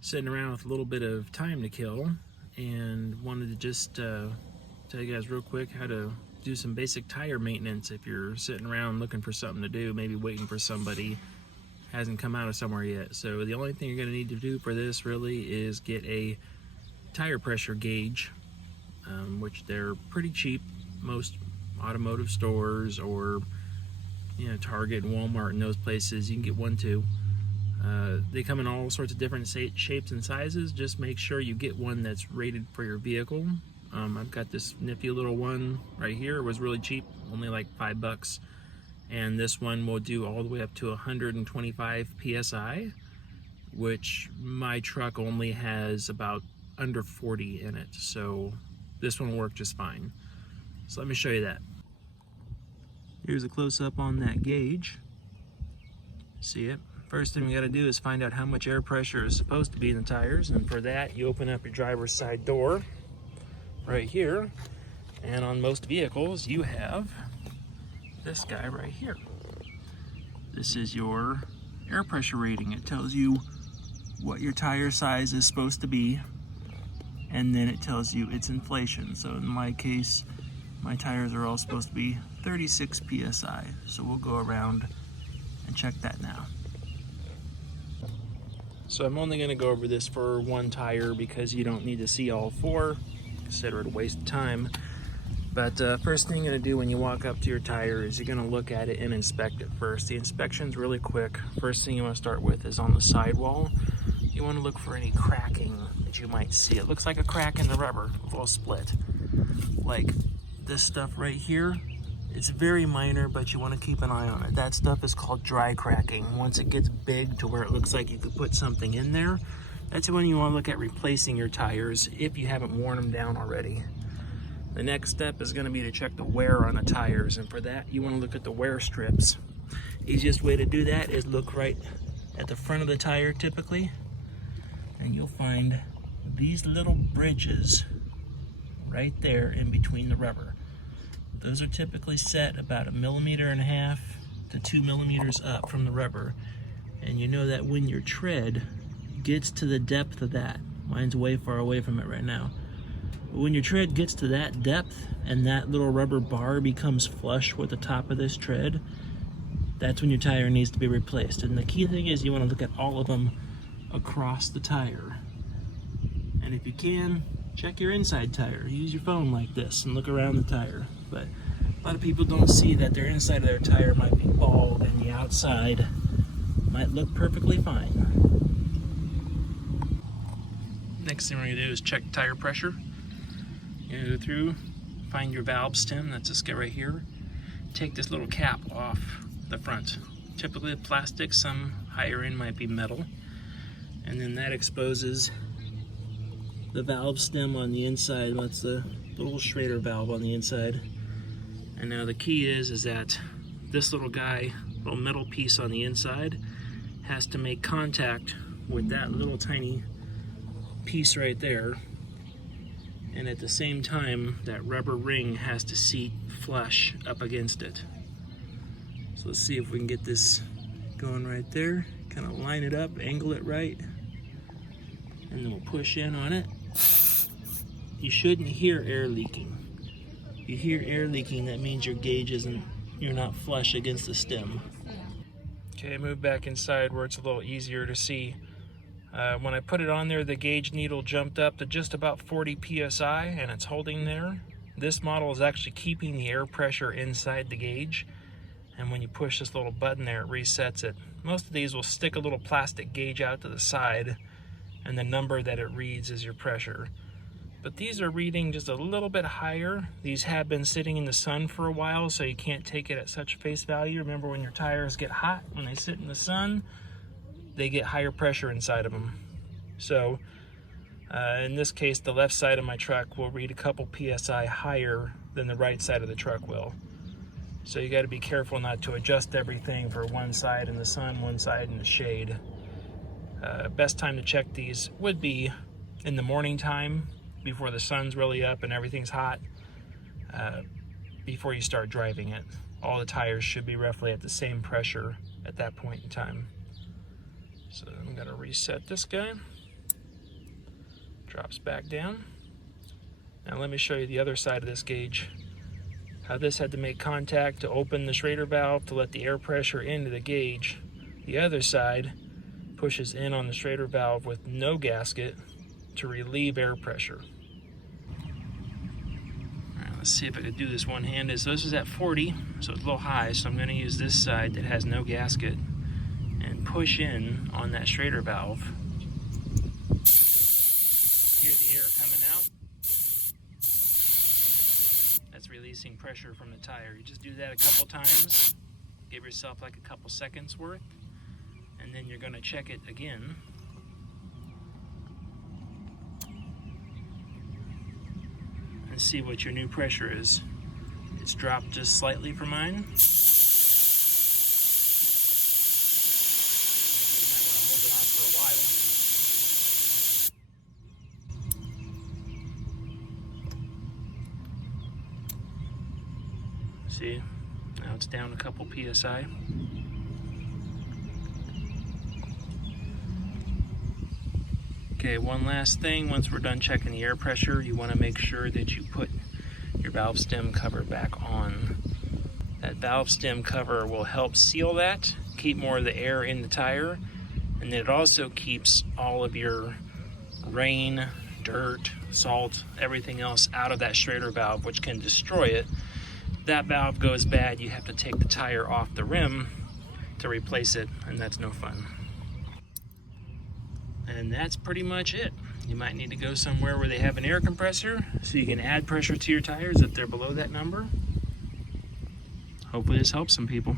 sitting around with a little bit of time to kill and wanted to just tell you guys real quick how to do some basic tire maintenance if you're sitting around looking for something to do, maybe waiting for somebody, hasn't come out of somewhere yet. So the only thing you're going to need to do for this really is get a tire pressure gauge, which they're pretty cheap. Most automotive stores or Target and Walmart and those places, you can get one too. They come in all sorts of different shapes and sizes. Just make sure you get one that's rated for your vehicle. I've got this nifty little one right here. It was really cheap, only like $5. And this one will do all the way up to 125 PSI, which my truck only has about under 40 in it. So this one will work just fine. So let me show you that. Here's a close-up on that gauge. See it? First thing we got to do is find out how much air pressure is supposed to be in the tires, and for that you open up your driver's side door right here, and on most vehicles you have this guy right here. This is your air pressure rating. It tells you what your tire size is supposed to be, and then it tells you its inflation. So in my case, my tires are all supposed to be 36 PSI. So we'll go around and check that now. So I'm only going to go over this for one tire because you don't need to see all four. Consider it a waste of time. But first thing you're going to do when you walk up to your tire is you're going to look at it and inspect it first. The inspection's really quick. First thing you want to start with is on the sidewall. You want to look for any cracking that you might see. It looks like a crack in the rubber, a little split. Like this stuff right here. It's very minor, but you want to keep an eye on it. That stuff is called dry cracking. Once it gets big to where it looks like you could put something in there, that's when you want to look at replacing your tires if you haven't worn them down already. The next step is going to be to check the wear on the tires, and for that you want to look at the wear strips. Easiest way to do that is look right at the front of the tire typically, and you'll find these little bridges right there in between the rubber. Those are typically set about 1.5 millimeters to 2 millimeters up from the rubber. And you know that when your tread gets to the depth of that, mine's way far away from it right now, but when your tread gets to that depth and that little rubber bar becomes flush with the top of this tread, that's when your tire needs to be replaced. And the key thing is you want to look at all of them across the tire. And if you can, check your inside tire. Use your phone like this and look around the tire. But a lot of people don't see that their inside of their tire might be bald and the outside might look perfectly fine. Next thing we're going to do is check tire pressure. You're going to go through, find your valve stem, that's this guy right here. Take this little cap off the front. Typically plastic, some higher end might be metal. And then that exposes the valve stem on the inside. That's the little Schrader valve on the inside. And now the key is that this little guy, little metal piece on the inside, has to make contact with that little tiny piece right there. And at the same time, that rubber ring has to seat flush up against it. So let's see if we can get this going right there. Kind of line it up, angle it right, and then we'll push in on it. You shouldn't hear air leaking. If you hear air leaking, that means your gauge you're not flush against the stem. Okay, move back inside where it's a little easier to see. When I put it on there, the gauge needle jumped up to just about 40 PSI, and it's holding there. This model is actually keeping the air pressure inside the gauge, and when you push this little button there, it resets it. Most of these will stick a little plastic gauge out to the side, and the number that it reads is your pressure. But these are reading just a little bit higher. These have been sitting in the sun for a while, so you can't take it at such face value. Remember, when your tires get hot, when they sit in the sun, they get higher pressure inside of them. So in this case, the left side of my truck will read a couple PSI higher than the right side of the truck will. So you got to be careful not to adjust everything for one side in the sun, one side in the shade. Best time to check these would be in the morning time, before the sun's really up and everything's hot, before you start driving it. All the tires should be roughly at the same pressure at that point in time. So I'm gonna reset this guy. Drops back down. Now let me show you the other side of this gauge. How this had to make contact to open the Schrader valve to let the air pressure into the gauge. The other side pushes in on the Schrader valve with no gasket to relieve air pressure. Alright, let's see if I could do this one-handed. So this is at 40, so it's a little high, so I'm going to use this side that has no gasket and push in on that Schrader valve. Hear the air coming out? That's releasing pressure from the tire. You just do that a couple times, give yourself like a couple seconds worth, and then you're going to check it again. And see what your new pressure is. It's dropped just slightly for mine. See, now it's down a couple PSI. Okay, one last thing. Once we're done checking the air pressure, you want to make sure that you put your valve stem cover back on. That valve stem cover will help seal that, keep more of the air in the tire, and then it also keeps all of your rain, dirt, salt, everything else out of that Schrader valve, which can destroy it. That valve goes bad, you have to take the tire off the rim to replace it, and that's no fun. And that's pretty much it. You might need to go somewhere where they have an air compressor so you can add pressure to your tires if they're below that number. Hopefully this helps some people.